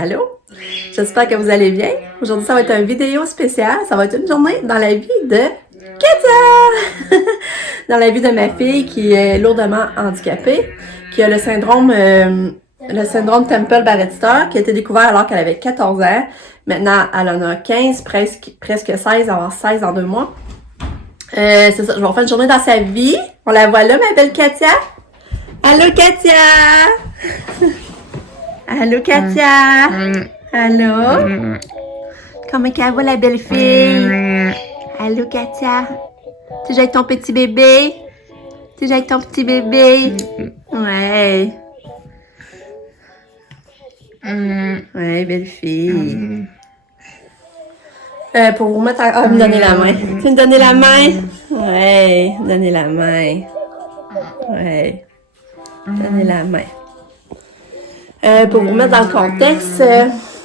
Allô? J'espère que vous allez bien. Aujourd'hui, ça va être une vidéo spéciale. Ça va être une journée dans la vie de Katia! Dans la vie de ma fille qui est lourdement handicapée, qui a le syndrome Temple-Barrett-Sturck, qui a été découvert alors qu'elle avait 14 ans. Maintenant, elle en a 15, presque 16, elle va avoir 16 dans 2 mois. C'est ça, je vais refaire une journée dans sa vie. On la voit là, ma belle Katia. Allô, Katia! Allô, Katia! Allô? Comment qu'elle va, la belle fille? Allô, Katia? Tu joues avec ton petit bébé? Tu joues avec ton petit bébé? Ouais. Ouais, belle fille. Pour vous mettre à... me donner la main. Tu me donner la main? Ouais, donner la main. Ouais. Donner la main. Pour vous mettre dans le contexte,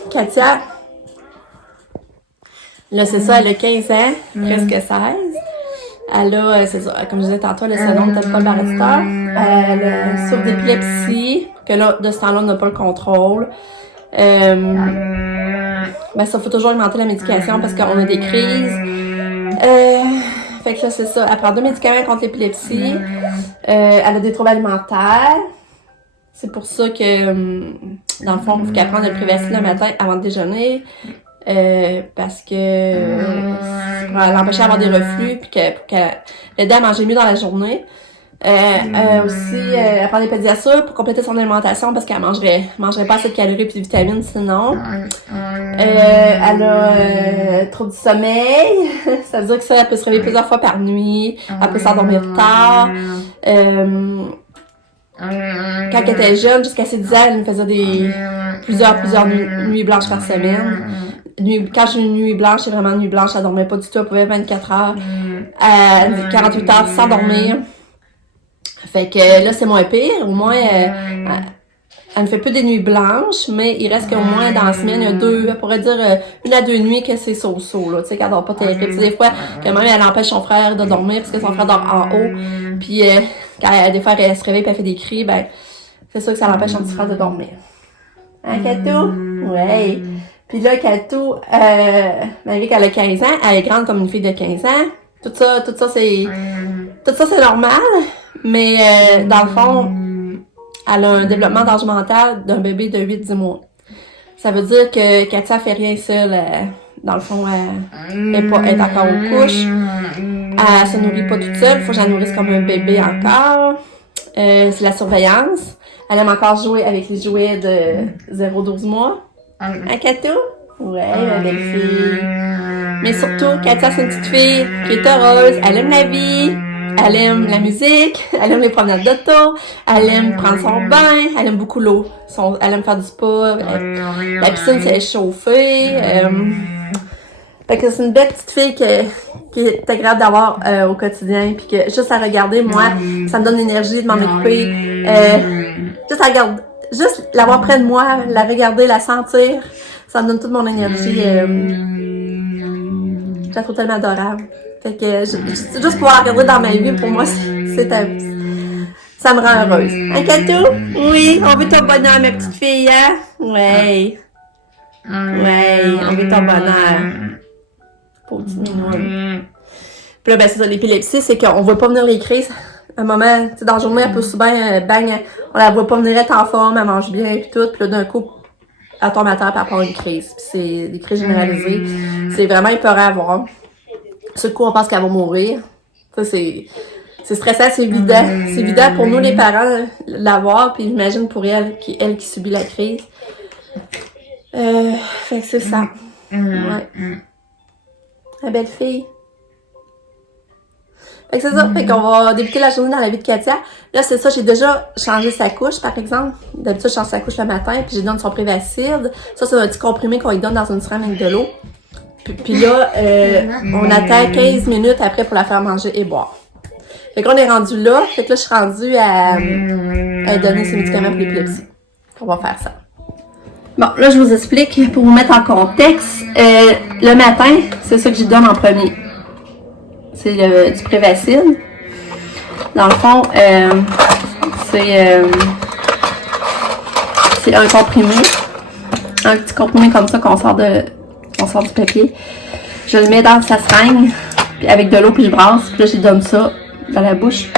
Katia, là, c'est ça, elle a 15 ans, presque 16. Elle a, c'est ça, comme je disais tantôt, le syndrome Temple-Barrett-Sturck. Elle souffre d'épilepsie, que là, de ce temps-là, on n'a pas le contrôle. Ben, ça, faut toujours augmenter la médication parce qu'on a des crises. Fait que là, c'est ça. Elle prend 2 médicaments contre l'épilepsie. Elle a des troubles alimentaires. C'est pour ça que, dans le fond, il faut qu'elle prenne le Privacid le matin avant de déjeuner. Parce que pour l'empêcher d'avoir des reflux puis pour qu'elle l'aide à manger mieux dans la journée. Aussi, elle prend des pédiassures pour compléter son alimentation parce qu'elle mangerait pas assez de calories et de vitamines sinon. Elle a trouble du sommeil. Ça veut dire que ça, elle peut se réveiller plusieurs fois par nuit. Elle peut s'endormir tard. Quand elle était jeune, jusqu'à ses 10 ans, elle me faisait plusieurs nuits blanches par semaine. Quand j'ai une nuit blanche, c'est vraiment une nuit blanche, elle dormait pas du tout, elle pouvait 24 heures, 48 heures sans dormir. Fait que là, c'est moins pire. Au moins, elle ne fait plus des nuits blanches, mais il reste qu'au moins dans la semaine, il y a elle pourrait dire 1 à 2 nuits que c'est so-so, là. Tu sais, qu'elle dort pas terrible. Des fois, quand même, elle empêche son frère de dormir parce que son frère dort en haut. Puis, quand des fois, elle se réveille et elle fait des cris, ben, c'est sûr que ça l'empêche son petit frère de dormir. Hein, Kato? Ouais. Puis là, Kato, malgré qu'elle a 15 ans, elle est grande comme une fille de 15 ans. Tout ça, c'est normal. Mais, dans le fond, elle a un développement d'âge mental d'un bébé de 8-10 mois. Ça veut dire que Katia fait rien seule. Dans le fond, elle est encore aux couches. Elle se nourrit pas toute seule. Il faut que je la nourrisse comme un bébé encore. C'est la surveillance. Elle aime encore jouer avec les jouets de 0-12 mois. Hein, Kato? Ouais, ma belle fille. Mais surtout, Katia, c'est une petite fille qui est heureuse. Elle aime la vie. Elle aime la musique, elle aime les promenades d'auto, elle aime prendre son bain, elle aime beaucoup l'eau, elle aime faire du spa, la piscine c'est chauffée. Fait que c'est une belle petite fille qui est agréable d'avoir au quotidien, puis que juste à regarder, moi, ça me donne l'énergie de m'en occuper. Juste l'avoir près de moi, la regarder, la sentir, ça me donne toute mon énergie. Je la trouve tellement adorable. Fait que juste pouvoir la regarder dans ma vie, pour moi, ça me rend heureuse. Hein, Kato? Oui, on veut ton bonheur, ma petite fille, hein? Ouais. Ouais, on veut ton bonheur. Pauvre petite minoune. Puis là, ben, c'est ça, l'épilepsie, c'est qu'on voit pas venir les crises. À un moment, tu sais, dans la journée, elle peut souvent, bang, on la voit pas venir être en forme, elle mange bien, puis tout. Puis là, d'un coup, elle tombe à terre, puis elle part une crise. Puis c'est des crises généralisées. C'est vraiment épeurant à voir. Sur le coup, on pense qu'elle va mourir. Ça, c'est stressant, c'est évident. C'est évident pour nous, les parents, l'avoir, puis j'imagine pour elle qui subit la crise. Fait que c'est ça. Ouais. La belle fille. Fait que c'est ça. Fait qu'on va débuter la journée dans la vie de Katia. Là, c'est ça, j'ai déjà changé sa couche, par exemple. D'habitude, je change sa couche le matin, puis je lui donne son Privacid. Ça, c'est un petit comprimé qu'on lui donne dans une seringue avec de l'eau. Puis là, on attend 15 minutes après pour la faire manger et boire. Fait qu'on est rendu là. Fait que là, je suis rendue à donner ses médicaments pour l'épilepsie. On va faire ça. Bon, là, je vous explique pour vous mettre en contexte. Le matin, c'est ça que je donne en premier. C'est du Privacid. Dans le fond, c'est un comprimé un petit comprimé comme ça qu'on sort du papier. Je le mets dans sa seringue, puis avec de l'eau, puis je brasse. Puis là, je lui donne ça dans la bouche.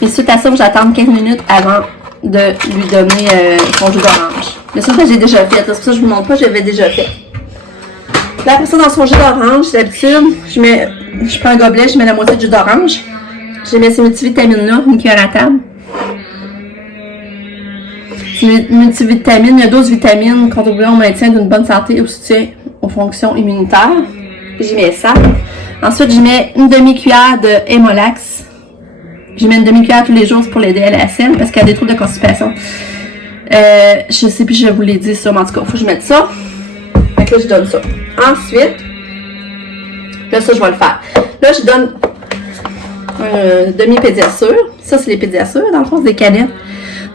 Et suite à ça, j'attends 15 minutes avant de lui donner son jus d'orange. Mais ça, j'ai déjà fait. C'est pour ça que je vous montre pas, je l'avais déjà fait. Là, après ça, dans son jus d'orange, d'habitude, je prends un gobelet, je mets la moitié de jus d'orange. Je mets ces multivitamines-là, une cuillère à table. Ces multivitamines, il y a 12 vitamines contribuant au maintien d'une bonne santé et au soutien aux fonctions immunitaires. J'y mets ça. Ensuite, j'y mets une demi-cuillère de Hémolax. J'y mets une demi-cuillère tous les jours pour l'aider à la selle parce qu'elle a des troubles de constipation. Je sais plus, je vous l'ai dit ça, mais en tout cas, il faut que je mette ça. Fait que là, je donne ça. Ensuite, là, ça, je vais le faire. Là, je donne demi-pédiasure. Ça, c'est les pédiasures. Dans le fond, c'est des canettes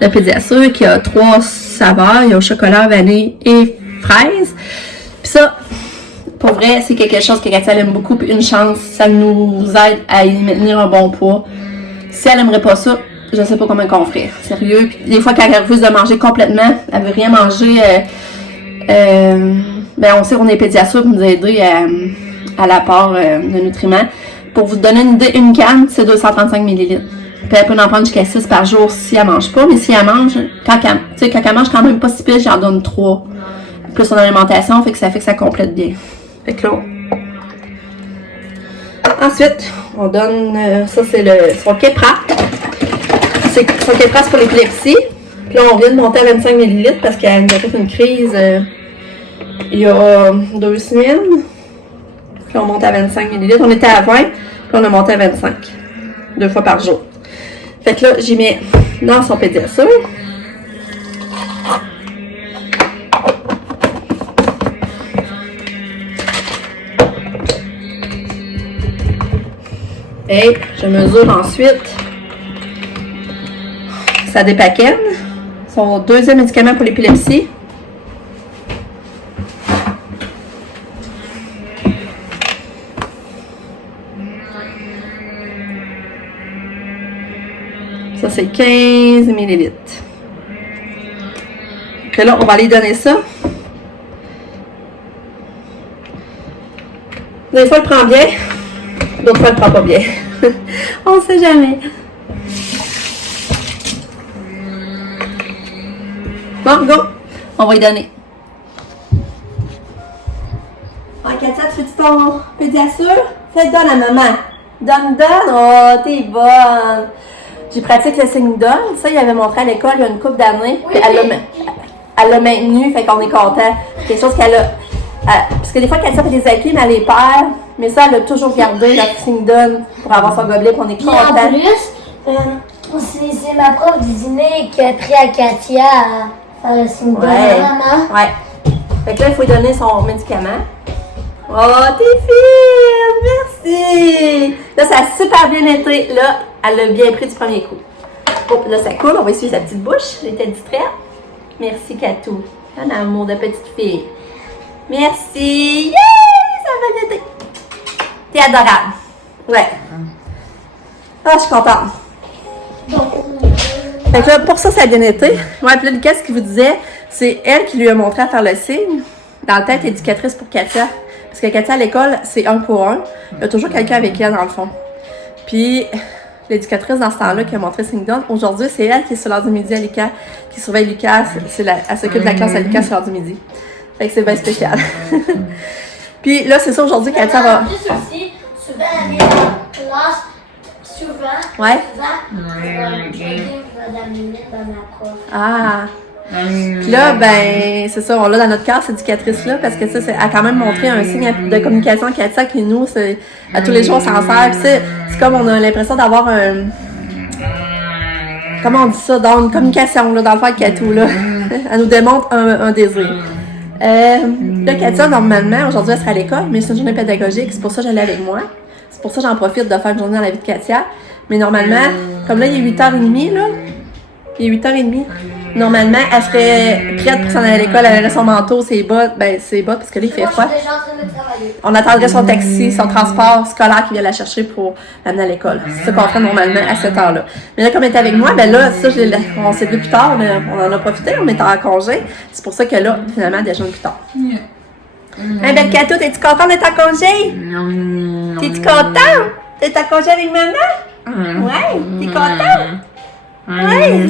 de pédiasure qui a 3 saveurs. Il y a au chocolat, vanille et fraise. Puis ça, pour vrai, c'est quelque chose que Katia aime beaucoup. Puis une chance, ça nous aide à y maintenir un bon poids. Si elle aimerait pas ça, je sais pas comment qu'on ferait. Sérieux. Puis des fois, quand elle refuse de manger complètement, elle veut rien manger, ben on sait qu'on est pédiasure pour nous aider à l'apport de nutriments. Pour vous donner une idée, une canne, c'est 235 ml. Puis elle peut en prendre jusqu'à 6 par jour si elle mange pas. Mais si elle mange, quand elle mange quand même pas si pire, j'en donne 3. Plus son alimentation, fait que ça complète bien. Fait que là, ensuite, on donne, ça c'est son Kepra. Son Kepra, c'est pour l'épilepsie. Puis là, on vient de monter à 25 ml parce qu'elle nous a fait une crise il y a 2 semaines. Puis on monte à 25 ml. On était à 20, puis on a monté à 25. 2 fois par jour. Fait que là, j'y mets dans son pédiasure. Et je mesure ensuite sa Dépakine, son deuxième médicament pour l'épilepsie. Ça, c'est 15 ml. Donc là, on va aller donner ça. Des fois, elle prend bien. D'autres fois, elle prend pas bien. On sait jamais. Bon, go! On va y donner. Ah, Katia, tu fais-tu ton pédiasure? Fais donne à maman. Donne. Oh, t'es bonne. J'ai pratiqué le signe donne. Ça, il avait montré à l'école il y a une couple d'années. Oui, elle l'a maintenu, fait qu'on est content. Quelque chose qu'elle a. Parce que des fois, Katia fait des acquis, mais elle les perd. Mais ça, elle a toujours gardé la signe donne pour avoir son gobelet, puis on est content. En plus, c'est ma prof du dîner qui a appris à Katia à faire le signe donne, maman. Ouais. Fait que là, il faut lui donner son médicament. Oh, t'es fine! Merci! Là, ça a super bien été. Là, elle l'a bien pris du premier coup. Oh, là, ça coule. On va essuyer sa petite bouche. Elle était distraite. Merci, Katou. Un amour de petite fille. Merci! Yeah! Ça va bien été. T'es adorable. Ouais. Ah, je suis contente. Fait que là, pour ça, ça a bien été. Ouais, puis là, Lucas, ce qu'il vous disait, c'est elle qui lui a montré à faire le signe. Dans le tête, éducatrice pour Katia. Parce que Katia, à l'école, c'est 1 pour 1. Il y a toujours quelqu'un avec elle, dans le fond. Puis, l'éducatrice, dans ce temps-là, qui a montré signe donne, aujourd'hui, c'est elle qui est sur l'heure du midi à Lucas, qui surveille Lucas. Elle s'occupe de la classe à Lucas sur l'heure du midi. Fait que c'est bien spécial. Puis là, c'est ça, aujourd'hui, Katia va... En plus aussi, souvent, elle vient en classe, souvent. Ouais. Ah. Puis là, ben, c'est ça, on l'a dans notre carte, cette éducatrice-là, parce que ça, elle a quand même montré un signe de communication à Katia qui, nous, à tous les jours, on s'en sert. Puis c'est comme on a l'impression d'avoir un... Comment on dit ça? Dans une communication, là, dans le fond, avec Katou, là. Elle nous démontre un désir. Là, Katia, normalement, aujourd'hui, elle sera à l'école, mais c'est une journée pédagogique, c'est pour ça que j'allais avec moi. C'est pour ça que j'en profite de faire une journée dans la vie de Katia. Mais normalement, comme là, il est 8h30, là. Il est 8h30. normalement, elle serait prête pour s'en aller à l'école, elle aurait son manteau, ses bottes, parce que là, il fait froid. Je suis déjà en train de travailler. On attendrait son taxi, son transport scolaire qui vient la chercher pour l'amener à l'école. C'est ça qu'on fait normalement à cette heure-là. Mais là, comme elle était avec moi, ben là, ça, on s'est vu plus tard, on en a profité, on était en congé. C'est pour ça que là, finalement, elle déjeune plus tard. Hey, belle Cato, t'es-tu contente d'être en congé? T'es-tu contente d'être en congé avec maman? Ouais, t'es contente? Ouais!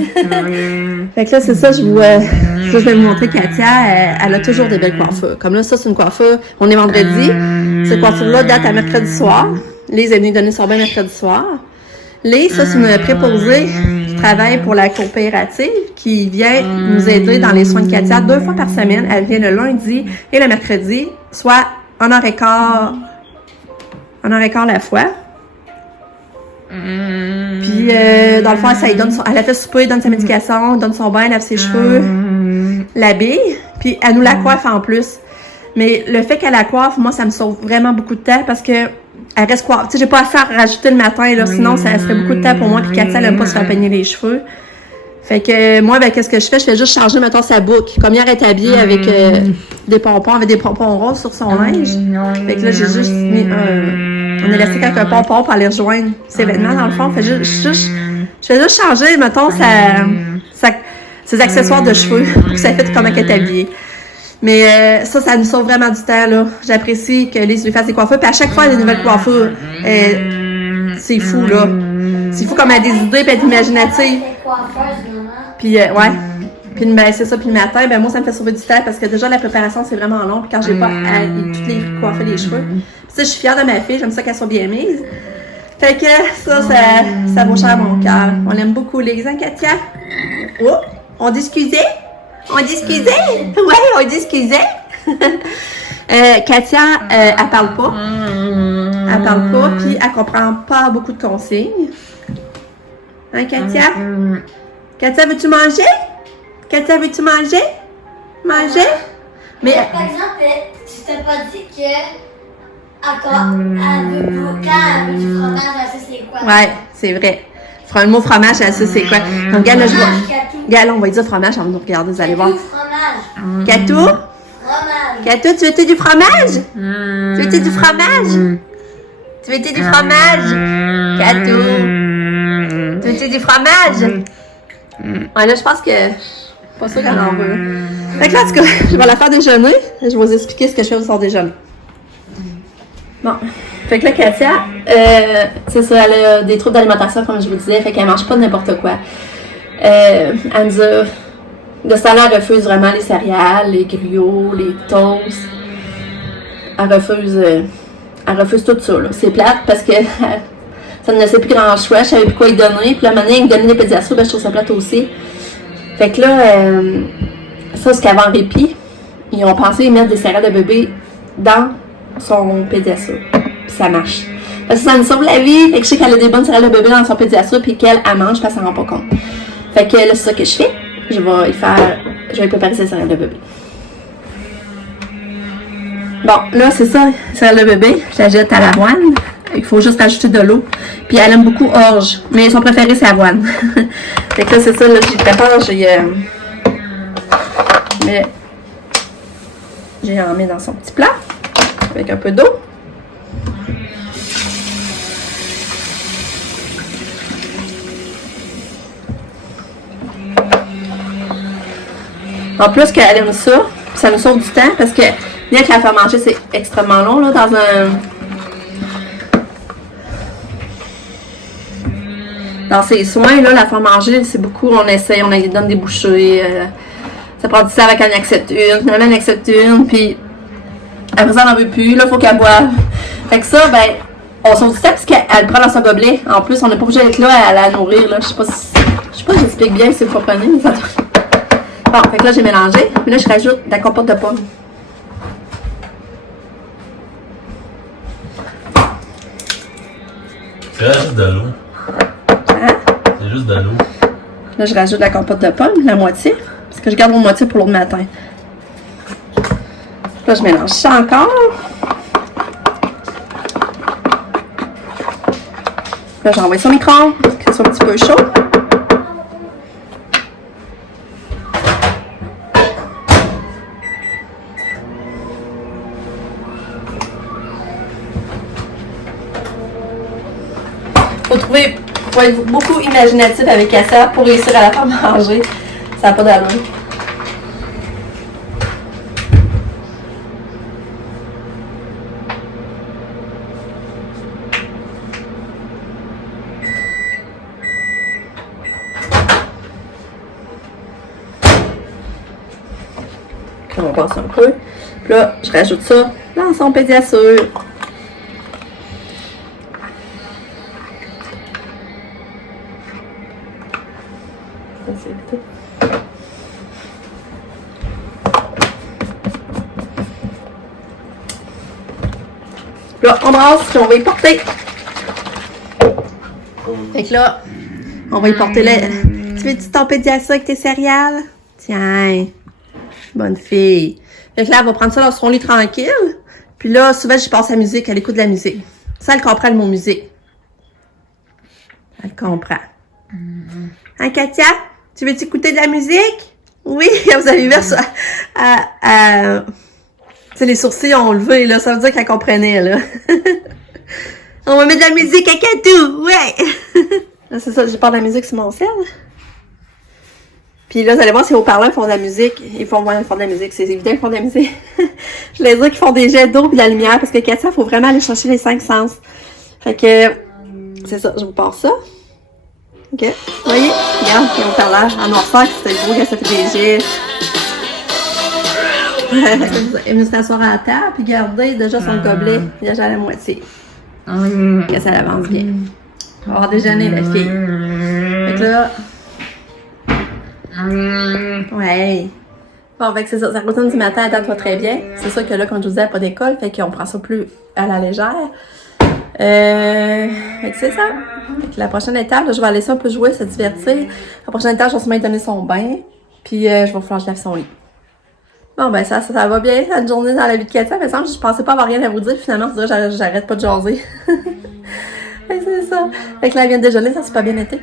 Fait que là, c'est ça, je vais vous montrer Katia, elle a toujours des belles coiffures. Comme là, ça, c'est une coiffure, on est vendredi. Cette coiffure-là date à mercredi soir. Lise est venue donner son bain mercredi soir. Lise, ça, c'est une préposée qui travaille pour la coopérative, qui vient nous aider dans les soins de Katia 2 fois par semaine. Elle vient le lundi et le mercredi, soit 1h15 la fois. Puis, dans le fond, elle a fait souper, donne sa médication, donne son bain, lave ses cheveux, l'habille, puis elle nous la coiffe en plus. Mais le fait qu'elle la coiffe, moi, ça me sauve vraiment beaucoup de temps parce que elle reste coiffe. Tu sais, j'ai pas à faire rajouter le matin, là, sinon ça serait beaucoup de temps pour moi, puis Katia, elle aime pas se faire peigner les cheveux. Fait que moi, ben, qu'est-ce que je fais? Je fais juste changer, mettons, sa boucle. Comme hier, elle est habillée avec des pompons, avec des pompons roses sur son linge. Fait que là, j'ai juste mis un élastique avec un pompon pour aller rejoindre ses vêtements, dans le fond. Fait que je fais juste changer, mettons, ses accessoires de cheveux pour que ça fait comme elle est habillée. Mais ça nous sauve vraiment du temps, là. J'apprécie que Lise lui fasse des coiffures. Puis à chaque fois, elle a des nouvelles coiffures. C'est fou, là. C'est fou comme elle a des idées, puis elle est imaginative. Puis, ouais. Puis, ben, c'est ça. Puis le matin, ben, moi, ça me fait sauver du temps parce que déjà, la préparation, c'est vraiment long. Puis quand j'ai pas à toutes les coiffer les cheveux. Puis ça, je suis fière de ma fille. J'aime ça qu'elle soit bien mise. Fait que ça vaut cher à mon cœur. On aime beaucoup les hein, Katia? Oh! On discutait? On discutait? Ouais, on discutait. Katia, elle parle pas. Elle parle pas, puis elle comprend pas beaucoup de consignes. Hein, Katia? Katia, veux-tu manger? Katia, veux-tu manger? Manger? Mais... Par exemple, tu t'as pas dit que quand elle veut du fromage, elle sait c'est quoi? Ouais, c'est vrai. Le mot fromage, elle sait c'est quoi. Donc, regarde, là, regarde, là, on va dire fromage, on va nous regarder, vous allez voir. Fromage. Catou? Fromage. Catou, tu veux-tu du fromage? Tu veux-tu du fromage? Tu veux-tu du fromage? Catou? Tu veux-tu du fromage? Ouais, là, je pense que... Pas sûr qu'elle en veut. Fait que là, en tout cas, je vais la faire déjeuner. Je vais vous expliquer ce que je fais au son déjeuner. Bon. Fait que là, Katia, c'est ça, elle a des troubles d'alimentation, comme je vous disais, fait qu'elle mange pas n'importe quoi. Elle nous a... De ça, elle refuse vraiment les céréales, les griots, les toasts. Elle refuse tout ça, là. C'est plate parce que ça ne laissait plus grand choix, je savais plus quoi lui donner. Puis la manière qu'il donnait des pédiatres, ben, je trouve ça plate aussi. Fait que là, ça, ce qu'avant répit, ils ont pensé mettre des céréales de bébé dans son pédiatre. Puis ça marche. Parce que ça nous sauve la vie. Fait que je sais qu'elle a des bonnes céréales de bébé dans son pédiatre, puis qu'elle mange, puis elle s'en rend pas compte. Fait que là, c'est ça que je fais. Je vais préparer ses céréales de bébé. Bon, là, c'est ça, céréales de bébé. Je la jette à l'avoine. Il faut juste rajouter de l'eau. Puis elle aime beaucoup orge. Mais son préféré, c'est avoine. Fait que là, c'est ça, là, j'y prépare. J'ai en mis dans son petit plat. Avec un peu d'eau. En plus qu'elle aime ça, ça nous sauve du temps parce que bien que la faire manger, c'est extrêmement long là, dans ses soins, là, la faire manger, c'est beaucoup, on essaye, on lui donne des bouchées, ça prend du temps avec elle en accepte une, finalement elle en accepte une, puis après ça, elle n'en veut plus, là, il faut qu'elle boive. Fait que ça, ben, on sauve du temps parce qu'elle prend dans son gobelet. En plus, on n'est pas obligé d'être là à la nourrir, là. Je sais pas si j'explique bien si vous comprenez, mais ça... Bon, fait que là, j'ai mélangé. Puis là, je rajoute de la compote de pommes. C'est juste de l'eau. Hein? C'est juste de l'eau. Là, je rajoute de la compote de pommes, la moitié. Parce que je garde mon moitié pour l'autre matin. Là, je mélange ça encore. Là, j'envoie ça au micro-ondes, que ce soit un petit peu chaud. faut être beaucoup imaginatif avec Katia pour réussir à la faire manger. Ça n'a pas d'allure. On passe un peu. Puis là, je rajoute ça dans son pédiasure. Ça, c'est tout. Puis là, on brasse, puis on va y porter. Fait que là, on va y porter là. Tu veux-tu ton pédiasure avec tes céréales? Tiens. Bonne fille. Fait que là, elle va prendre ça dans son lit tranquille. Puis là, souvent, je passe la musique. Elle écoute de la musique. Ça, elle comprend le mot musique. Elle comprend. Hein, Katia? Tu veux écouter de la musique? Oui, vous avez vu ça. Tu sais, les sourcils ont levé, là. Ça veut dire qu'elle comprenait, là. On va mettre de la musique à Katou. Ouais. Là, c'est ça, je parle de la musique sur mon sel. Puis là, vous allez voir, ces haut-parleurs font de la musique. Ils font de la musique. C'est évident qu'ils font de la musique. Je voulais dire qu'ils font des jets d'eau et de la lumière parce que Katia, il faut vraiment aller chercher les 5 sens. Fait que, c'est ça. Je vous passe ça. OK. Vous voyez? Regarde, les haut-parleurs en noirceur, c'était beau quand ça fait des jets. Elle me s'asseoir à la table puis garder déjà son gobelet. Déjà à la moitié. Que ça avance bien. On va avoir déjeuner, la fille. Fait que là... Ouais. Bon, fait que c'est ça. Sa routine du matin, elle date pas très bien. C'est sûr que là, comme je vous disais, elle n'a pas d'école. Fait qu'on prend ça plus à la légère. Fait que c'est ça. Fait que la prochaine étape, là, je vais aller ça un peu jouer, se divertir. La prochaine étape, je vais sûrement lui donner son bain. Puis je vais falloir que je lave son lit. Bon, ben ça va bien. Une journée dans la vie de Katia. Mais je pensais pas avoir rien à vous dire. Finalement, je dirais j'arrête pas de jaser. Fait que c'est ça. Fait que là, elle vient de déjeuner. Ça s'est pas bien été.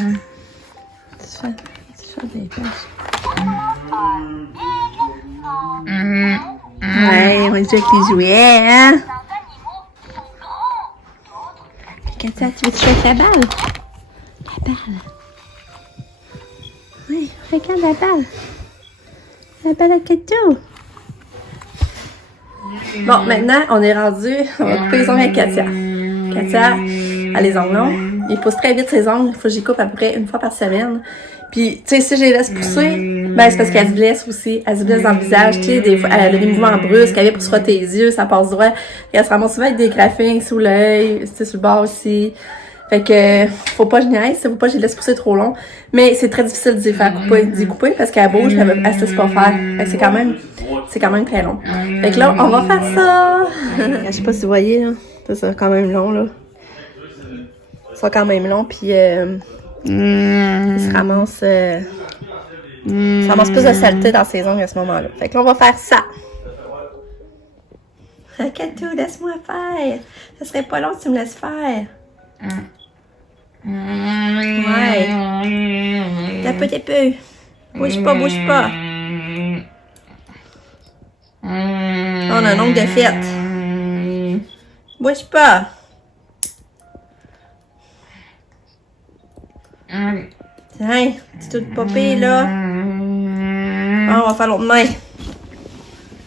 Tu fais des tâches. Ouais, on joue avec les jouets, hein? Katia, tu veux jouer avec la balle? La balle. Oui, regarde la balle. La balle à Katou. Bon, maintenant, on est rendu. On va couper les ongles avec Katia. Katia a les ongles longs. Il pousse très vite ses ongles. Il faut que j'y coupe à peu près une fois par semaine. Puis, tu sais, si je les laisse pousser, ben c'est parce qu'elle se blesse aussi. Elle se blesse dans le visage. Tu sais, des fois, elle a des mouvements brusques. Elle vient pour se frotter les yeux, ça passe droit. Et elle se ramasse souvent avec des graphings sous l'œil, tu sais, sur le bord aussi. Fait que, faut pas que je niaise, faut pas que je les laisse pousser trop long. Mais c'est très difficile d'y faire couper, parce qu'elle bouge, elle se laisse pas faire. Fait que c'est quand même très long. Fait que là, on va faire ça. Je sais pas si vous voyez, là. C'est quand même long, là. C'est quand même long, puis il se ramasse plus de saleté dans ses ongles à ce moment-là. Fait que là, on va faire ça. Katou, laisse-moi faire. Ça serait pas long si tu me laisses faire. Ouais. T'as peu. Bouge pas. On a un ongle de fête. Bouge pas. Tiens, tu tout popé là. Ah, on va faire l'autre main.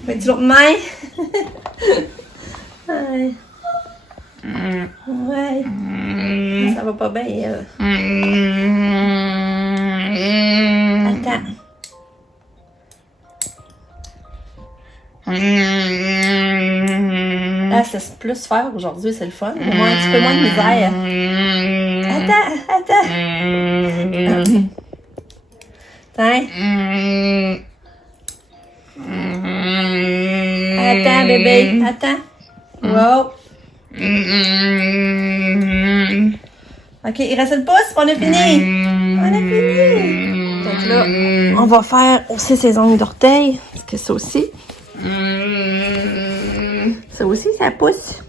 Fais-tu l'autre main? Ouais. Ouais. Ça va pas bien, elle. Attends. Ah, c'est plus faire aujourd'hui, c'est le fun. Au moins, un petit peu moins de misère. Attends. Tiens. Attends, bébé. Attends. Wow. Ok, il reste le pouce, on a fini. Donc là, on va faire aussi ses ongles d'orteil. Parce que ça aussi. Ça aussi, ça pousse.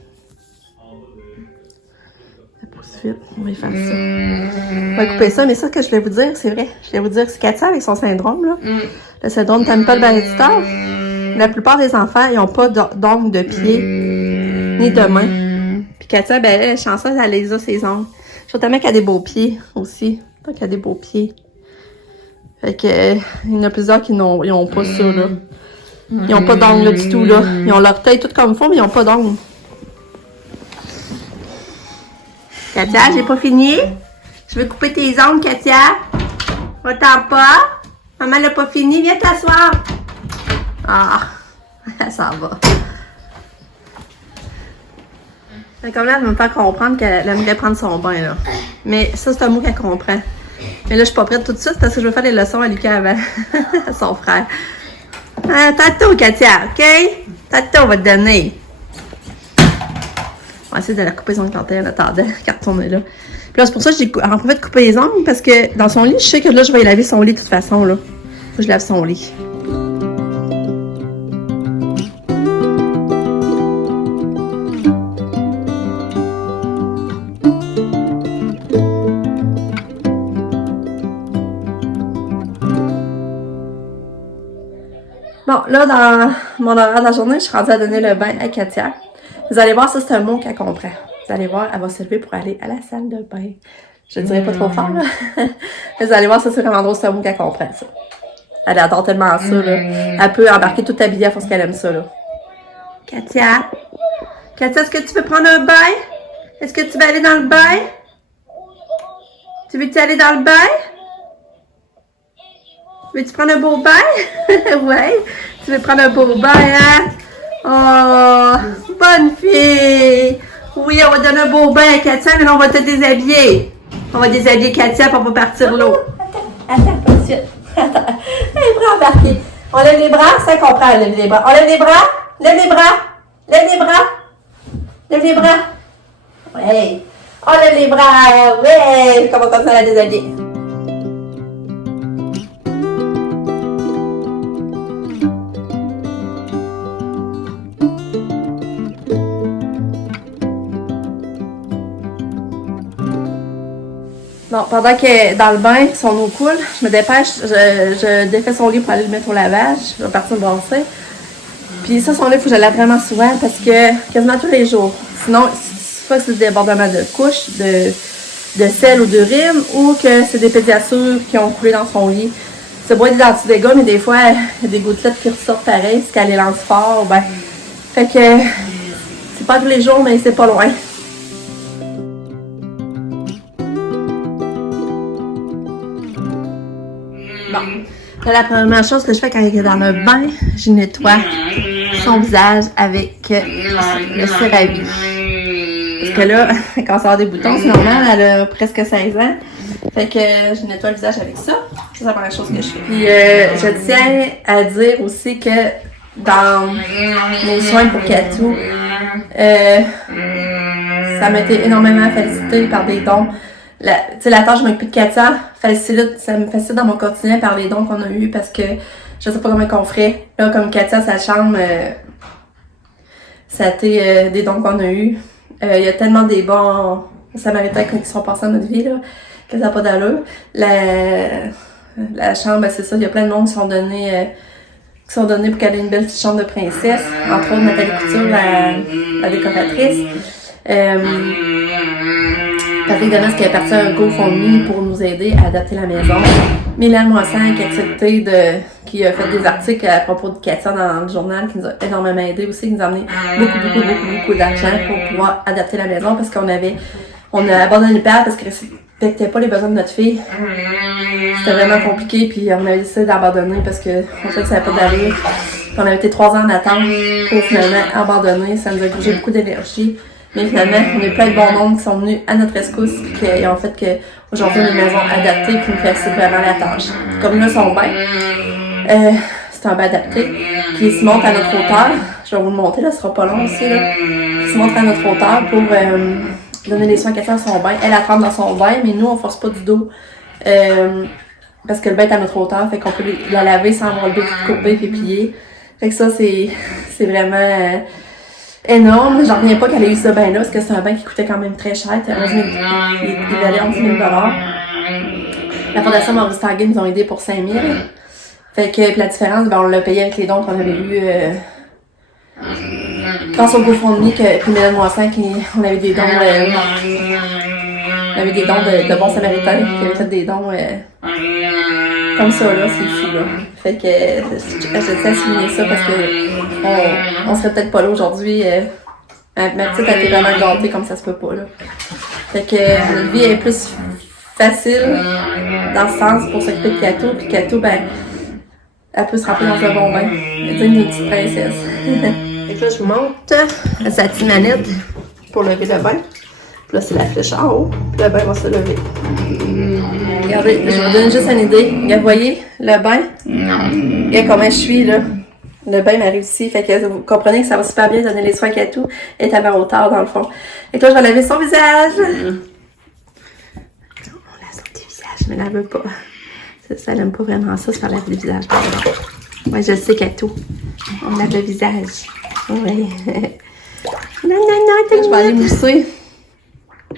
Ça pousse vite. On va y faire ça. On va couper ça, mais ça, ce que je voulais vous dire, c'est vrai. Je voulais vous dire, c'est Katia avec son syndrome, là. Le syndrome Temple-Barrett-Staff. La plupart des enfants, ils n'ont pas d'ongles de pied, ni de main. Puis Katia, ben, elle est chanceuse, elle les a, ses ongles. Je trouve tellement qu'elle a des beaux pieds aussi. Donc, elle a des beaux pieds. Fait que, il y en a plusieurs qui n'ont pas ça, là. Ils n'ont pas d'ongles du tout, là. Ils ont leur tête tout comme il faut, mais ils n'ont pas d'ongles. Katia, j'ai pas fini. Je vais couper tes ongles, Katia. Va-t'en pas. Maman n'a pas fini. Viens t'asseoir. Ah, ça va. Comme là, elle me fait comprendre qu'elle aimerait prendre son bain, là. Mais ça, c'est un mot qu'elle comprend. Mais là, je suis pas prête tout de suite parce que je veux faire des leçons à Lucas avant. À son frère. Tato, Katia, OK? Tato, on va te donner. On va essayer de la couper son quand elle attendait qu'elle retourne là. Puis là, c'est pour ça que j'ai en profite de couper les ongles parce que dans son lit, je sais que là, je vais laver son lit de toute façon, là. Faut que je lave son lit. Bon, là, dans mon horaire de la journée, je suis rendue à donner le bain à Katia. Vous allez voir, ça, c'est un mot qu'elle comprend. Vous allez voir, elle va se lever pour aller à la salle de bain. Je ne dirais pas trop fort, là. Mais vous allez voir, ça, c'est vraiment drôle, c'est un mot qu'elle comprend, ça. Elle adore tellement ça, là. Elle peut embarquer toute habillée à force qu'elle aime ça, là. Katia? Katia, est-ce que tu veux prendre un bain? Est-ce que tu veux aller dans le bain? Tu veux-tu aller dans le bain? Veux-tu prendre un beau bain? Ouais. Tu veux prendre un beau bain, hein? Oh, bonne fille! Oui, on va donner un beau bain à Katia, mais là, on va te déshabiller. On va déshabiller Katia, puis on va partir l'eau. Attends, pas de suite. Attends. Elle est prête à embarquer. On lève les bras, ça comprend, on lève les bras. On lève les bras, lève les bras, lève les bras, lève les bras. Ouais. On lève les bras, ouais. Comment comme ça, on la déshabiller. Bon, pendant que dans le bain, son eau coule, je me dépêche, je défais son lit pour aller le mettre au lavage. Je vais partir le brasser. Puis ça, son lit, il faut que je le lave vraiment souvent parce que quasiment tous les jours. Sinon, soit c'est des débordements de couches, de sel ou d'urine, ou que c'est des pédiatures qui ont coulé dans son lit. C'est beau être des anti-dégâts, mais des fois, il y a des gouttelettes qui ressortent pareil, si qu'elle les lance fort, ben. Fait que c'est pas tous les jours, mais c'est pas loin. Bon, là, la première chose que je fais quand il est dans le bain, je nettoie son visage avec le CeraVe. Parce que là, quand ça a des boutons, c'est normal, elle a presque 16 ans. Fait que je nettoie le visage avec ça. C'est la première chose que je fais. Puis je tiens à dire aussi que dans mes soins pour Katou, ça m'a été énormément félicité par des dons. La tâche de m'occuper de Katia, ça me facilite dans mon quotidien par les dons qu'on a eus parce que je sais pas comment qu'on ferait. Là, comme Katia, sa chambre, ça a été des dons qu'on a eus. Il y a tellement des bons Samaritains qui sont passés dans notre vie, là, que ça n'a pas d'allure. La chambre, c'est ça, il y a plein de monde qui sont donnés pour qu'elle ait une belle petite chambre de princesse. Entre autres, Nathalie Couture, la décoratrice. Patrick Demas qui est parti à un GoFundMe pour nous aider à adapter la maison. Mylène Moissan qui a fait des articles à propos de Katia dans le journal, qui nous a énormément aidé aussi, qui nous a amené beaucoup d'argent pour pouvoir adapter la maison parce on a abandonné le père parce qu'il ne respectait pas les besoins de notre fille. C'était vraiment compliqué, puis on avait décidé d'abandonner parce qu'on savait que ça n'avait pas d'allure. On avait été 3 ans en attente pour finalement abandonner. Ça nous a grugé beaucoup d'énergie. Mais finalement, on a plein de bons monde qui sont venus à notre escousse et qui ont fait qu'aujourd'hui, on a une maison adaptée qui nous facilite vraiment la tâche. Comme là, son bain, c'est un bain adapté qui se monte à notre hauteur. Je vais vous le montrer, là, ce sera pas long aussi, là. Qui se monte à notre hauteur pour donner les soins à Katia à son bain. Elle trempe dans son bain, mais nous, on force pas du dos. Parce que le bain est à notre hauteur, fait qu'on peut la laver sans avoir le dos tout courbé et plié. Fait que ça, c'est vraiment... énorme. J'en reviens pas qu'elle ait eu ce bain-là, parce que c'est un bain qui coûtait quand même très cher. Il valait 11 000 $. La Fondation Maurice Tanguay nous ont aidé pour 5 000. Fait que puis la différence, ben, on l'a payé avec les dons qu'on avait eu grâce au GoFundMe que puis Mélanie Moissin, on avait des dons on avait des dons de bons samaritains qui avaient fait des dons comme ça là, c'est fou là. Fait que je tiens à souligner ça parce que on serait peut-être pas là aujourd'hui. Ma petite a été vraiment gâtée comme ça se peut pas là. Fait que notre vie est plus facile dans ce sens pour s'occuper de Kato, puis Kato, ben, elle peut se remplir dans un bon bain. C'est une petite princesse. Fait que là, je vous montre sa petite manette pour lever le bain. Puis là, c'est la flèche en haut. Puis le bain va se lever. Regardez, je vous donne juste une idée. Regarde, vous voyez, le bain. Regarde comment je suis, là. Le bain m'a réussi. Fait que vous comprenez que ça va super bien donner les soins à Kato. Elle est à ma hauteur, dans le fond. Et toi, je vais laver son visage. On lave son petit visage, mais elle veut pas. Ça, elle aime pas vraiment ça, se faire laver le visage. Moi, je sais Kato. On lave le visage. Oui. Non, je vais aller mousser.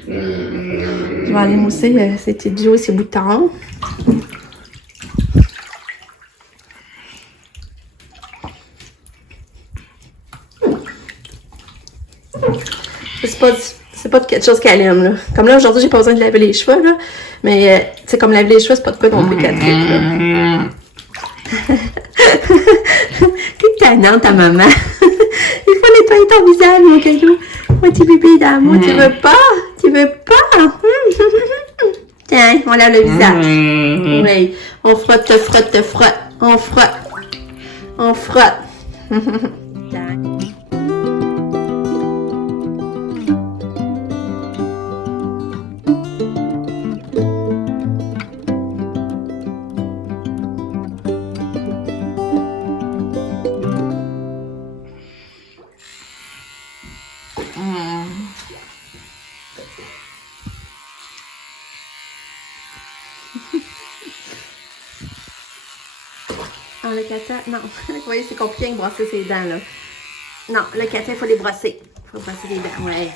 Je vais aller mousser ses petites joues et ses boutons. C'est pas quelque chose qu'elle aime, là. Comme là, aujourd'hui, j'ai pas besoin de laver les cheveux, là. Mais, tu sais, comme laver les cheveux, c'est pas de quoi non plus qu'elle tripe, là. T'es tannante, ta maman. Il faut nettoyer ton visage, mon caillou. Moi, petit bébé d'amour, tu veux pas? Tu veux pas? Tiens, on lave le visage. Oui. On frotte, te frotte, te frotte. On frotte. On frotte. Ah, le caca, non. Vous voyez, c'est compliqué de brosser ses dents, là. Non, le caca, il faut les brosser. Il faut brosser les dents, ouais.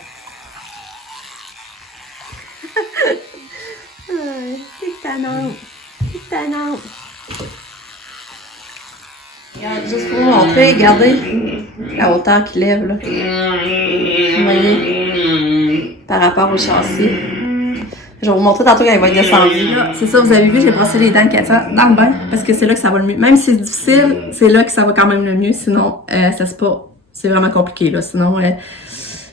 C'est tannant. C'est tannant. Regarde, juste pour vous montrer, regardez la hauteur qu'il lève, là. Vous voyez? Par rapport au châssis. Je vais vous montrer tantôt quand il va être descendu. C'est ça, vous avez vu, j'ai brossé les dents de Katia dans le bain parce que c'est là que ça va le mieux. Même si c'est difficile, c'est là que ça va quand même le mieux. Sinon, ça c'est pas. C'est vraiment compliqué, là. Sinon,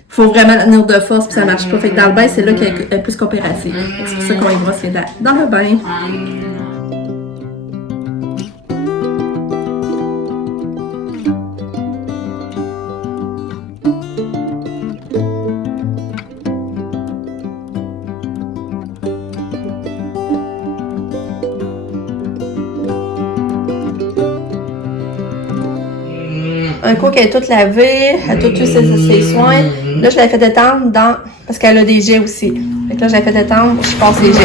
faut vraiment tenir de force puis ça marche pas. Fait que dans le bain, c'est là qu'elle est plus coopérative. C'est pour ça qu'on y brosse les dents dans le bain. Un coup qu'elle est toute lavée, elle a tout eu ses soins. Là, je l'ai fait détendre dans... Parce qu'elle a des jets aussi. Fait que là, je l'ai fait détendre, je passe les jets.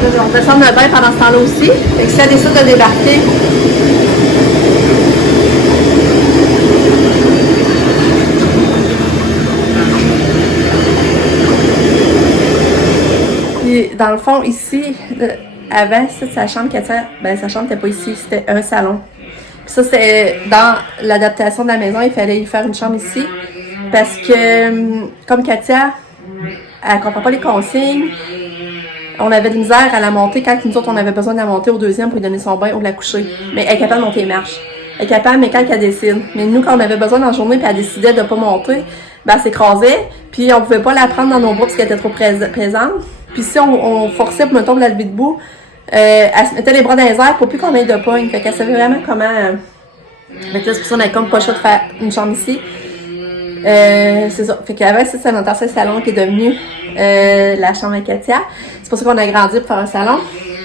Là, je vais redescendre le bain pendant ce temps-là aussi. Fait que si elle décide de débarquer... Dans le fond, ici, avant, sa chambre, sa chambre n'était pas ici, c'était un salon. Puis ça, c'était dans l'adaptation de la maison, il fallait y faire une chambre ici. Parce que, comme Katia, elle comprend pas les consignes, on avait de misère à la monter quand nous autres, on avait besoin de la monter au deuxième pour lui donner son bain ou de la coucher. Mais elle est capable de monter les marches. Elle est capable, mais quand elle décide. Mais nous, quand on avait besoin dans la journée puis elle décidait de pas monter, ben, elle s'écrasait. Puis on pouvait pas la prendre dans nos bras parce qu'elle était trop présente. Puis si on forçait pour, mettons, de la lever debout, elle se mettait les bras dans les airs pour plus qu'on ait de pogne. Fait qu'elle savait vraiment comment... Fait que là, c'est pour ça qu'on avait comme pas le choix de faire une chambre ici. C'est ça. Fait qu'avant, c'est notre ancien salon qui est devenu la chambre à Katia. C'est pour ça qu'on a grandi pour faire un salon.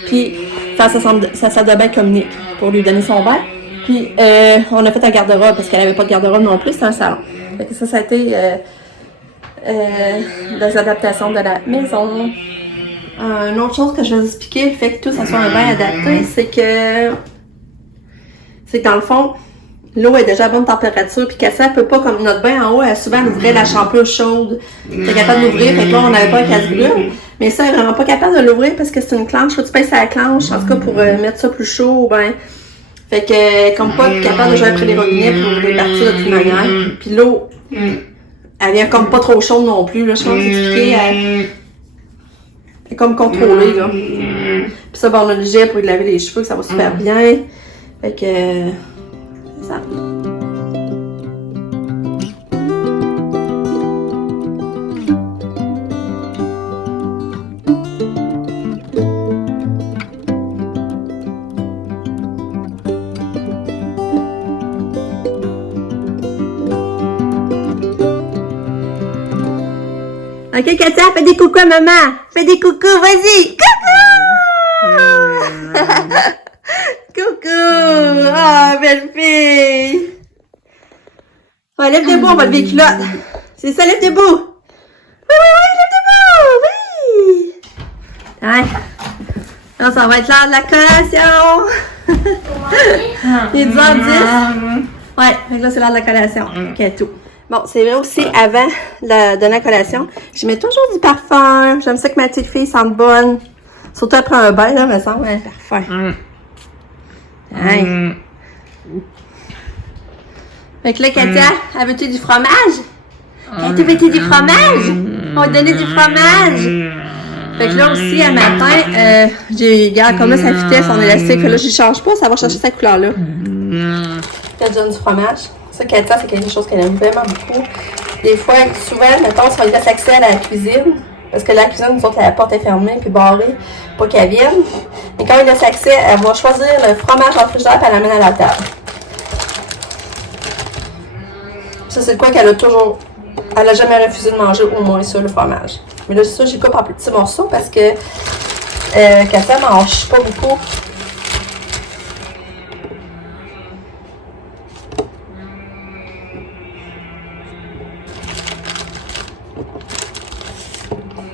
Puis faire sa salle de bain communique pour lui donner son bain. Puis on a fait un garde-robe parce qu'elle avait pas de garde-robe non plus, c'était un salon. Fait que ça a été des adaptations de la maison. Une autre chose que je vais vous expliquer, le fait que tout ça soit un bain adapté, c'est que dans le fond, l'eau est déjà à bonne température, puis Cassia, elle peut pas, comme notre bain en haut, elle souvent elle ouvrait la chambre chaude. T'es capable d'ouvrir, fait que là, on n'avait pas un casse-brûle. Mais ça, elle est vraiment pas capable de l'ouvrir parce que c'est une clenche. Faut que tu pèses à la clenche, en tout cas, pour mettre ça plus chaud, ben. Fait que, elle est comme pas capable de jouer après les robinets pour répartir de toute manière. Puis l'eau, elle vient comme pas trop chaude non plus, là. Je pense que expliquer, elle est comme contrôlée, là. Puis ça, ben, on a le gel pour lui laver les cheveux, que ça va super bien. Fait que, c'est ça. Ok, Katia, fais des coucou à maman. Fais des coucou, vas-y. Coucou! Coucou! Oh, belle fille! Ouais, lève debout, on va lever les culottes. C'est ça, lève debout. Oui, lève debout, oui! Ouais. Là, ça va être l'heure de la collation. Il est 10h10. Ouais, donc là, c'est l'heure de la collation. Ok, tout. Bon, c'est vrai aussi, avant de donner la collation, je mets toujours du parfum. J'aime ça que ma petite fille sente bonne. Surtout après un bain, là, me semble, un parfum. Ouais. Fait que là, Katia, elle veut-tu du fromage? Katia, veux-tu du fromage? On va te donner du fromage. Fait que là aussi, à matin, regarde, comme là, sa vitesse, on élastique. Fait que là, je change pas, ça va chercher cette couleur-là. Elle donne du fromage. Ça, Katia, c'est quelque chose qu'elle aime vraiment beaucoup. Des fois, souvent, mettons, si on lui laisse accès à la cuisine, parce que la cuisine, nous autres, la porte est fermée puis barrée pour qu'elle vienne. Et quand il laisse accès, elle va choisir le fromage en frigidaire et elle l'amène à la table. Ça, c'est quoi qu'elle a toujours... Elle a jamais refusé de manger au moins ça, le fromage. Mais là, c'est ça, j'y coupe en petits morceaux parce que Katia mange pas beaucoup.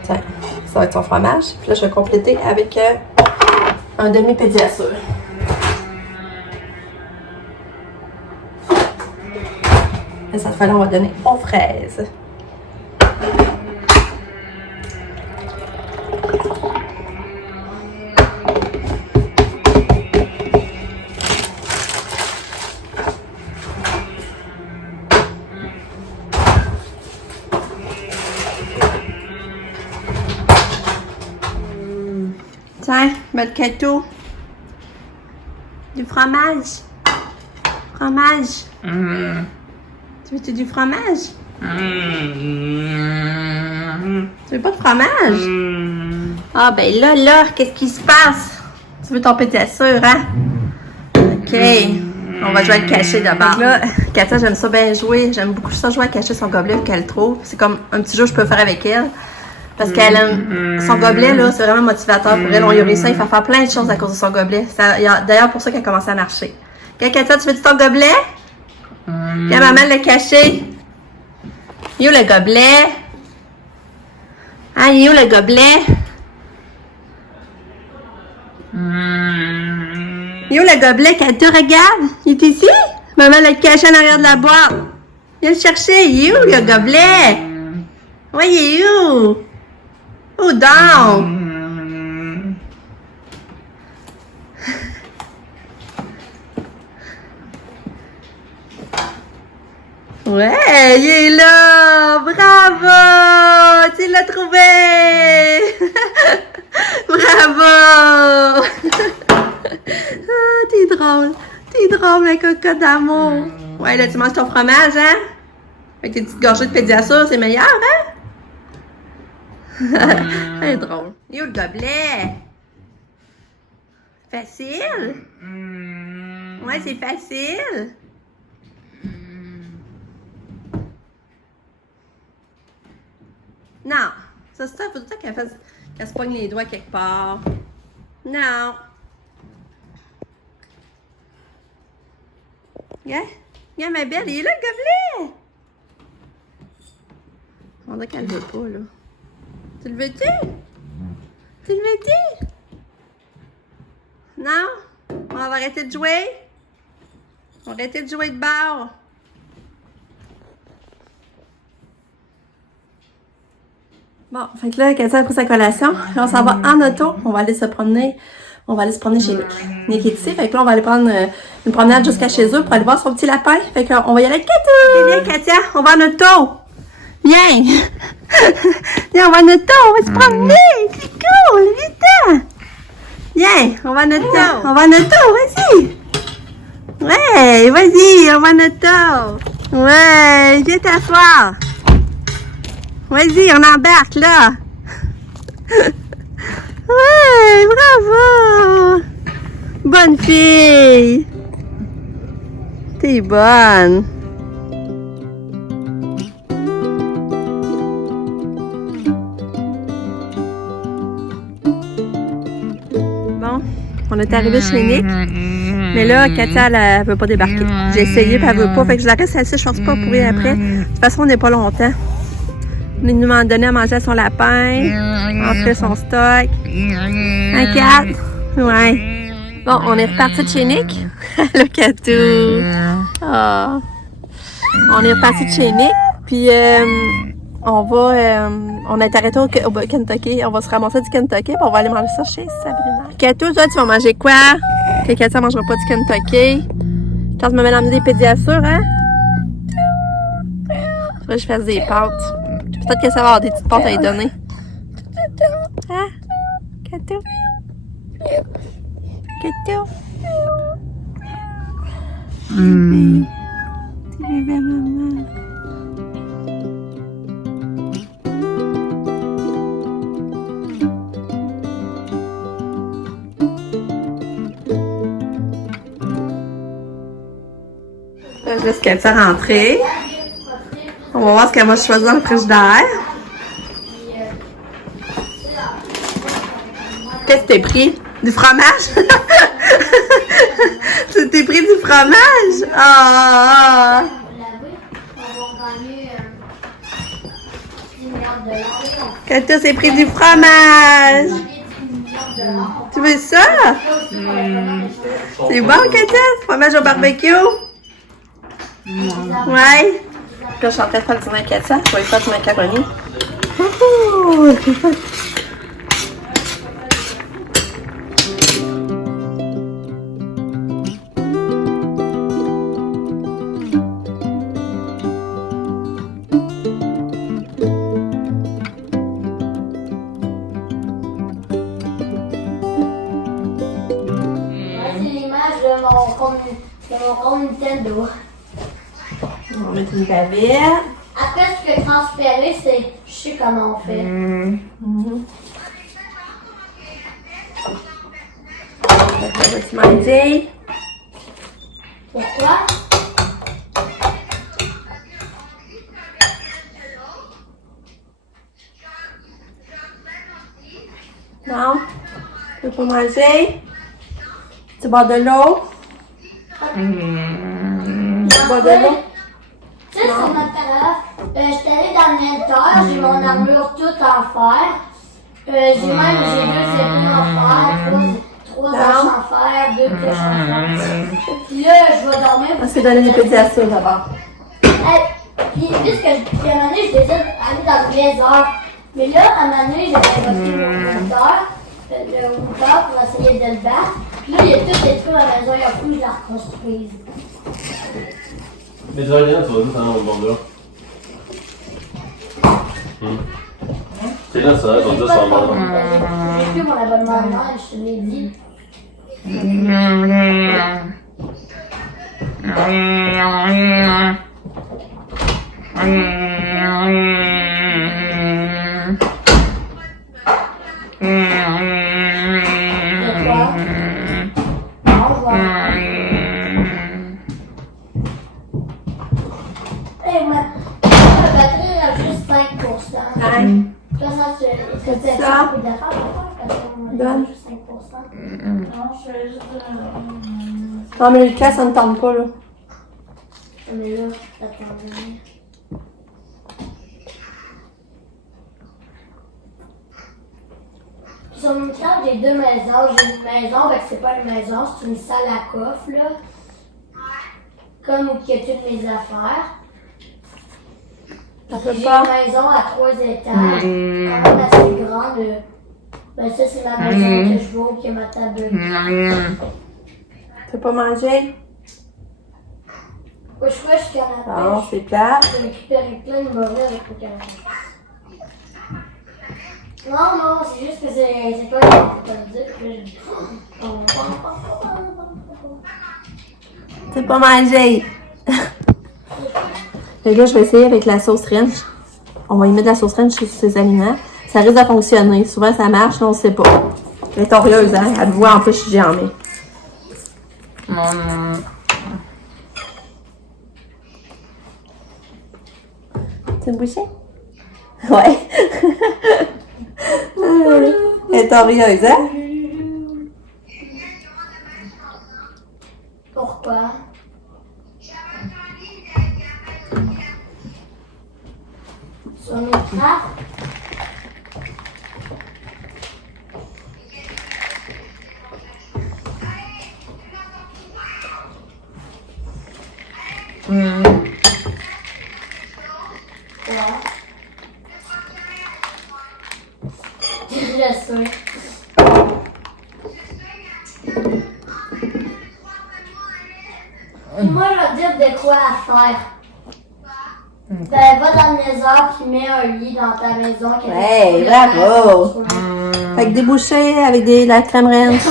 Tiens, ça va être son fromage. Puis là, je vais compléter avec un demi-pédiasure. Et cette fois-là, on va donner aux fraises. Tiens, mettre gâteau. Du fromage. Fromage. Tu veux du fromage? Tu veux pas de fromage? Ah ben là, qu'est-ce qui se passe? Tu veux ton pédiasure, hein? Ok. On va jouer à le cacher d'abord. Là, Katia, j'aime ça bien jouer. J'aime beaucoup ça jouer à cacher son gobelet qu'elle trouve. C'est comme un petit jeu que je peux faire avec elle. Parce qu'elle aime son gobelet, là, c'est vraiment motivateur pour elle. On lui a réussi à faire plein de choses à cause de son gobelet. C'est d'ailleurs pour ça qu'elle a commencé à marcher. Ok, Katia, tu veux ton gobelet? Viens, maman l'a caché. Il est où le gobelet? Ah, il est où le gobelet? Il est où le gobelet? Katia, regarde. Il est ici? Maman l'a caché en arrière de la boîte. Viens le chercher. Il est où le gobelet? Oui, il est où? Où donc? Ouais, il est là! Bravo! Tu l'as trouvé! Bravo! Ah, t'es drôle! T'es drôle, ma cocotte d'amour! Ouais, là, tu manges ton fromage, hein? Avec tes petites gorgées de pédiasure, c'est meilleur, hein? C'est drôle. Il est où le gobelet? Facile? Ouais, c'est facile. Non. Ça, c'est ça. Faut tout ça qu'elle se poigne les doigts quelque part. Non. Regarde. Regarde, ma belle. Il est là, le gobelet. On dirait qu'elle veut pas, là. Tu le veux-tu? Tu le veux-tu? Non? On va arrêter de jouer? Arrêtez de jouer de bord. Bon, fait que là, Katia a pris sa collation. Là, on s'en va en auto. On va aller se promener. On va aller se promener chez Nick. Nick est ici. Fait que là, on va aller prendre une promenade jusqu'à chez eux pour aller voir son petit lapin. Fait que on va y aller avec Katou. Viens, Katia. On va en auto. Viens. Viens, on va en auto. On va se promener. C'est cool. Vite. Viens, on va en auto. On va en auto. Vas-y. Ouais, vas-y. On va en auto. Ouais, viens t'asseoir. Vas-y, on embarque, là! Ouais, bravo! Bonne fille! T'es bonne! Bon, on est arrivé chez Nick. Mais là, Katia, elle veut pas débarquer. J'ai essayé, puis elle veut pas. Fait que je la reste assise, je pense pas pour rien après. De toute façon, on n'est pas longtemps. Il nous a donné à manger à son lapin, entrer son stock. Un 4. Ouais. Bon, on est reparti de chez Nick. Le Katou. Oh. On est reparti de chez Nick. Puis, on est arrêté au Kentucky. On va se ramasser du Kentucky. Puis on va aller manger ça chez Sabrina. Katou, toi, tu vas manger quoi? Que Katia ne mangera pas du Kentucky. Quand tu me mets dans des pédiatures, hein? Faudrait que je fasse des pâtes. Peut-être que ça va avoir des petites pâtes à lui donner. Hein? Katou? Katou? T'es bébé maman. Là, je laisse Katia rentrer. On va voir ce qu'elle va choisir dans le frigidaire. Qu'est-ce que t'es pris? Du fromage? Tu t'es pris du fromage? Ah! Katia s'est pris du fromage! Tu veux ça? C'est bon, Katia? Fromage au barbecue? Ouais. Là, je suis en train de faire le dîner à Katia. Je vais lui faire du macaroni. C'est l'image de mon compte Nintendo. On va mettre une bavette. Après, ce que transférer, c'est je sais comment on fait. Vas-tu manger? Pourquoi? Non? Tu veux pas manger? Tu bois de l'eau? Tu bois de l'eau? Tu sais, sur ma carafe, j'étais allée dans le nettoyage, j'ai mon armure toute en fer. J'ai 2 épées en fer, 3 haches en fer, 2 cloches en fer. Puis là, je vais dormir. On s'est donné des petits assauts d'abord. Puis, puisque à un moment donné, je décide d'aller dans le trésor. Mais là, à un moment donné, j'avais invoqué le routeur pour essayer de le battre. Puis là, il y a tout détruit à la maison, il a fallu que je la reconstruise. Mais tu vas rien, tu vas juste aller au bord C'est là, ça, donc là, ça va mal. J'ai pris mon abonnement de neige, je te l'ai dit. Non, mais le cas, ça ne tente pas, là. Mais là, j'attends. Sur mon clan, j'ai 2 maisons. J'ai une maison, ben c'est pas une maison, c'est une salle à coffre, là. comme où il y a toutes mes affaires. Ça peut J'ai pas. une maison à 3 étages, quand même assez grande. Ben ça, c'est ma maison que je vois, qui est ma table de lit. Tu peux pas manger? Moi, je crois que je suis canapé. Non, c'est plate. Je vais récupérer plein de mauvais avec le canapé. Non, c'est juste que c'est pas le dire. Tu peux pas manger. Fait que là, je vais essayer avec la sauce ranch. On va y mettre de la sauce ranch sur ces aliments. Ça risque de fonctionner. Souvent, ça marche, mais on sait pas. Elle est orieuse, hein? Elle me voit en plus, je j'en mets. C'est bouché? Ouais. Elle est orieuse, hein? Pourquoi? Sur mes trappes? Je sais. Moi, je vais te dire de quoi à faire. Ben, va dans le nether puis mets un lit dans ta maison. Ouais, bravo! Fait que des bouchées avec la crème ranch.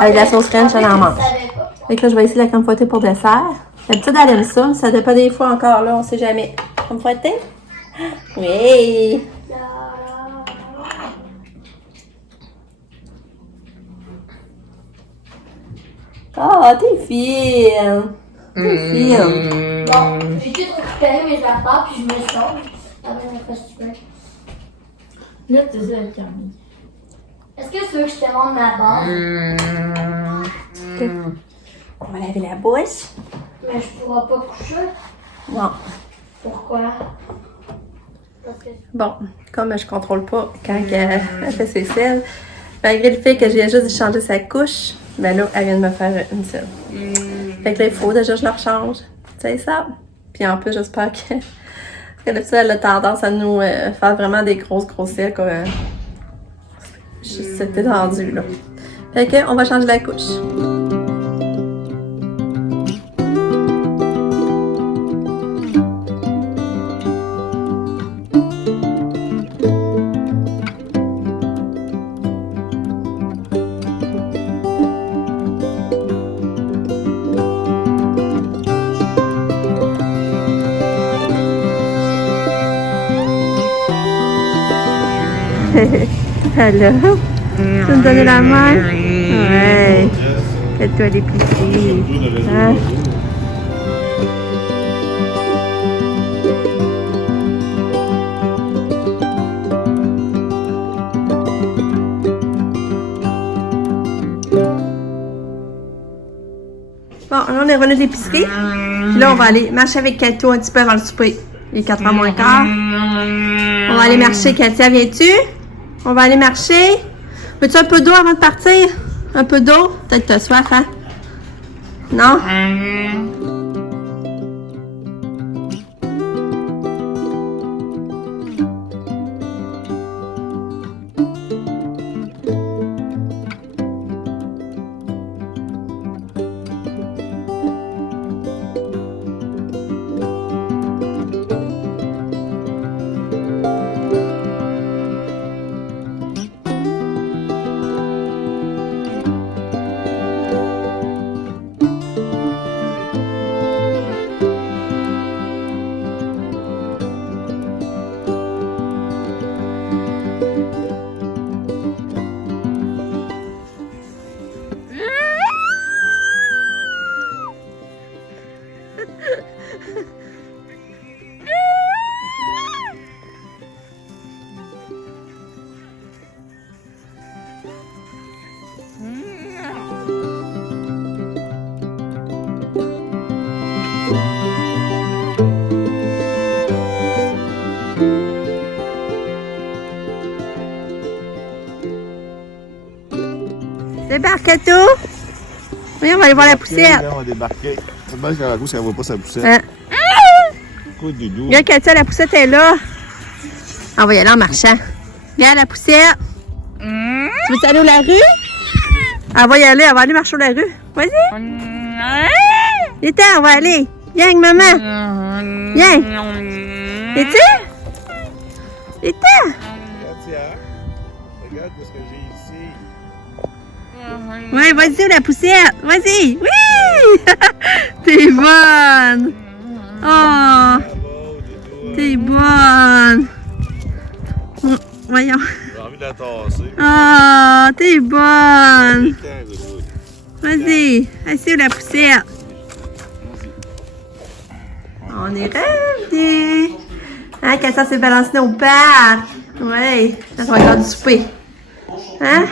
Avec la sauce ranch, elle en mange. Fait que là, je vais essayer la crème fouettée pour dessert. D'habitude, elle aime ça, mais ça dépend des fois encore, là, on sait jamais. Crème fouettée? Oui! Oh, t'es fine! T'es fine! Bon, j'ai tout récupéré mes affaires puis je me sauve. Avec mes festival. Là, tu sais, avec Camille. Est-ce que tu veux que je te montre ma base? On va laver la bouche. Mais je pourrai pas coucher. Non. Pourquoi? Parce que Bon, comme je contrôle pas quand elle fait ses selles, malgré le fait que j'ai juste changé sa couche, ben là, elle vient de me faire une selle. Fait que là, il faut déjà que je la rechange. Tu sais ça? Puis en plus, j'espère que... Parce que là, elle a tendance à nous faire vraiment des grosses selles, quoi. C'était tendu, là. Fait que, on va changer la couche. Allô? Tu me donnes la main? Ouais. Fais-toi l'épicerie. Hein? Bon, là, on est revenu de l'épicerie. Puis là, on va aller marcher avec Kato un petit peu avant le souper. Il est 4h moins quart. On va aller marcher. Katia, viens-tu? On va aller marcher. Veux-tu un peu d'eau avant de partir? Un peu d'eau? Peut-être que t'as soif, hein? Non? Débarque, Kato! Oui, on va aller voir la poussière. On va débarquer. C'est bien qu'à la course, elle voit pas sa poussette. Hein? Quoi de doudou? Regarde, Katia, la poussette est là. On va y aller en marchant. Regarde la poussette. Tu veux aller à la rue? Elle va y aller, elle va aller marcher sur la rue. Vas-y. Viens, on va aller. Viens avec maman. Viens. Viens-tu? Viens. Regarde, tiens. Regarde ce que j'ai ici. Ouais, vas-y, la poussette. Vas-y. Oui! T'es bonne. Oh, Bravo, doudou. t'es bonne. Voyons. J'ai envie de la tasser. Oh, t'es bonne. Tiens, doudou. Vas-y, assieds la poussette. On est revenus. Hein, quand ça s'est balancé au parc. Ouais, ça va faire du souper. Hein?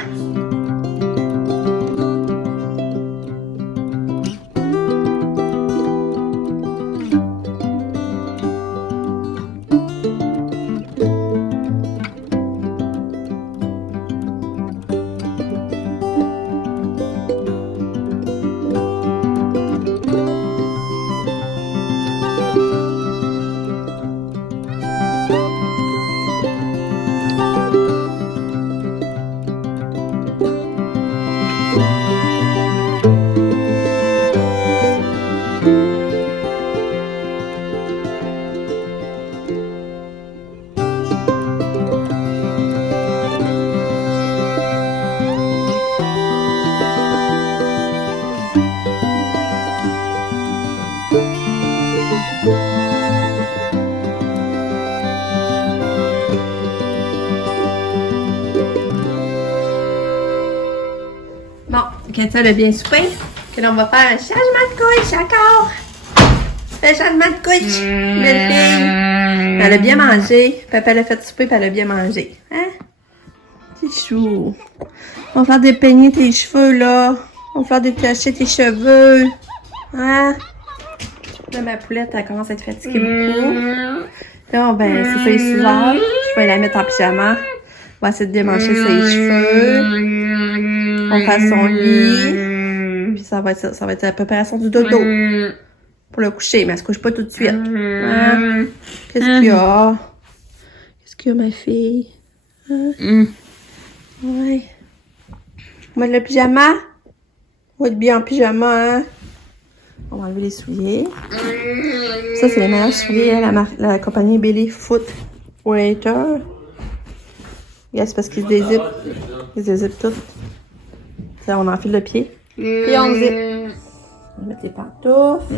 Bon, Katia a bien soupé. Que l'on va faire un changement de couche encore. Un changement de couche. Belle fille. Elle a bien mangé. Papa l'a fait souper, puis elle a bien mangé. Hein? C'est chou. On va faire dépeigner tes cheveux, là. On va faire détacher tes cheveux. Hein? Là, ma poulette, elle commence à être fatiguée beaucoup. Là, ben, c'est ça, les 6 heures. Je vais la mettre en pyjama. On va essayer de démancher ses cheveux. On va faire son lit. Puis ça va être la préparation du dodo. Pour le coucher, mais elle se couche pas tout de suite. Hein? Qu'est-ce qu'il y a? Qu'est-ce qu'il y a, ma fille? Hein? Ouais. On va mettre le pyjama. On va être bien en pyjama, hein? On va enlever les souliers. Ça, c'est les meilleurs souliers, hein, la compagnie Billy Foot Waiter. Yeah, c'est parce qu'ils se dézippent. Ils se dézippent tout. Ça, on enfile le pied. Puis on zip. On va mettre les pantoufles.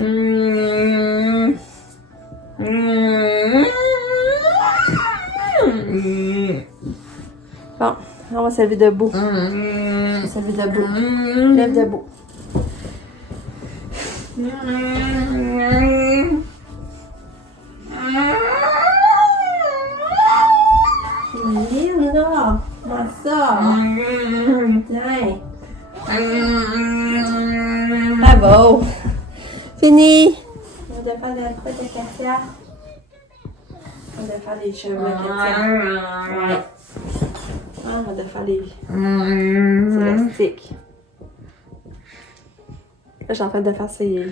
Bon, on va se lever debout. On va se lever debout. Lève debout. Linda, comment ça? Tiens. Bravo. Fini. On va faire la crotte de Katia. On va faire les cheveux de Katia. Ouais. On va faire les élastiques. Là, je suis en train de faire ses...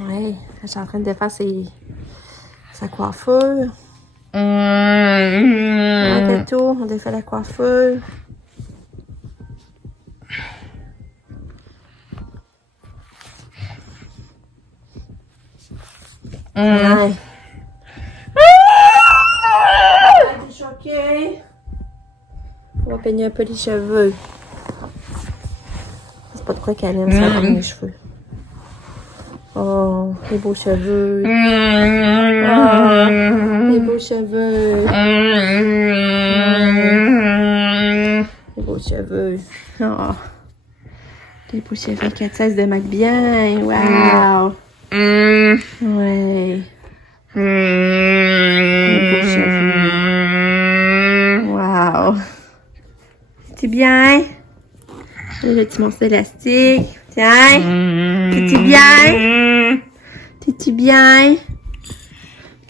Ouais, je suis en train de faire sa coiffure. Ouais, tout, on défait la coiffure. Ouais. T'es choquée? On va peigner un peu les cheveux. C'est pas de quoi qu'elle aime ça, peigner les cheveux. Oh, les beaux cheveux. Oh, les beaux cheveux. Les beaux cheveux. Oh. Les beaux cheveux. Katia se démaque bien. Wow. Ouais. Les beaux cheveux. Wow. C'est bien? Le petit morceau élastique. Tiens. T'es-tu bien? T'es-tu bien?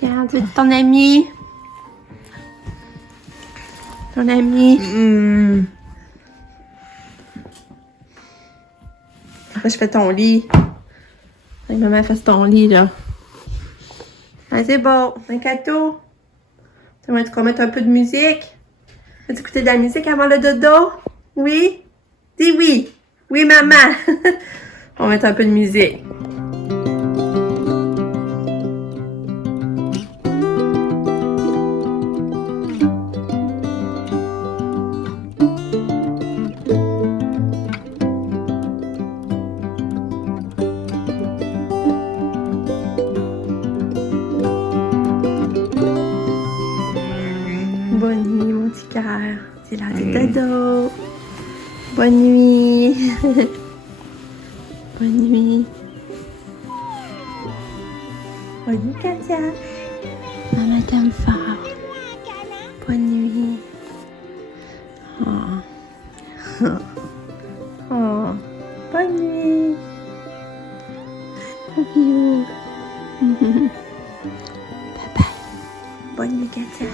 Regarde, tu es ton ami. Ton ami. Après, je fais ton lit. Hey, maman fait ton lit, là. Ah, c'est bon. Un cadeau. Tu veux qu'on mette un peu de musique? Veux-tu écouter de la musique avant le dodo? Oui? Dis oui. Oui, maman. On va mettre un peu de musique. Bonne nuit, mon petit cœur. C'est l'heure du dodo. Bonne nuit. Bonne nuit. Bonne nuit, Katia. Maman t'aime fort. Bonne nuit. Oh. Oh. Bonne nuit. Love you. Bye bye. Bonne nuit, Katia.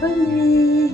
Bonne nuit.